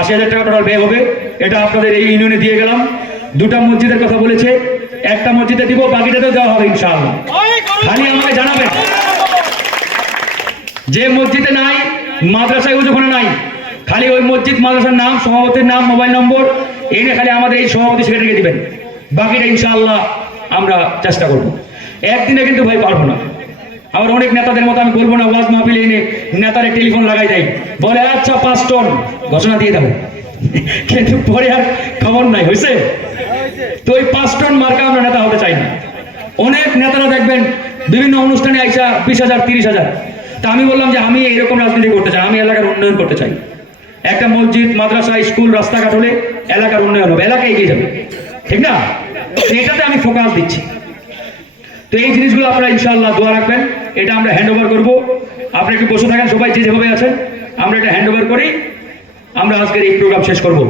80,000 টাকা টোটাল ব্যয় হবে। এটা আপনাদের এই ইউনিয়নে দিয়ে গেলাম। দুটা মসজিদের কথা বলেছে, একটা মসজিদে দিব, বাকিটাতেও দেওয়া হবে ইনশাআল্লাহ। খালি আমাকে জানাবেন যে মসজিদে নাই, মাদ্রাসায় ওখানে নাই, খালি ওই মসজিদ মাদ্রাসার নাম, সভাপতির নাম, মোবাইল নম্বর এনে খালি আমাদের এই সভাপতি সেক্রেটারিকে দিবেন। বাকিটা ইনশাআল্লাহ আমরা চেষ্টা করব। একদিনে কিন্তু ভাই পারবো না। আবার অনেক নেতাদের মতো আমি বলবো না ওয়াজ মাহফিলে এনে নেতারে টেলিফোন লাগাই দেয়, বলে আচ্ছা 5 টন ঘোষণা দিয়ে দেবো, কিন্তু পরে আর খবর নাই হয়েছে। তো ওই 5 টন মার্কা আমরা নেতা হতে চাই না। অনেক নেতারা দেখবেন বিভিন্ন অনুষ্ঠানে আইসা 20,000 30,000। তা আমি বললাম যে আমি এরকম রাজনীতি করতে চাই, আমি এলাকার উন্নয়ন করতে চাই। একটা মসজিদ, মাদ্রাসা, স্কুল, রাস্তাঘাট হলে এলাকার উন্নয়ন হবে, এলাকা এগিয়ে যাবে, ঠিক না? এটাতে আমি ফোকাস দিচ্ছি। তো এই জিনিসগুলো আপনারা ইনশাআল্লাহ দোয়া রাখবেন। এটা আমরা হ্যান্ড ওভার করবো। আপনি একটু বসে থাকেন, সবাই যে যেভাবে আছেন, আমরা এটা হ্যান্ড ওভার করি। আমরা আজকের এই প্রোগ্রাম শেষ করব।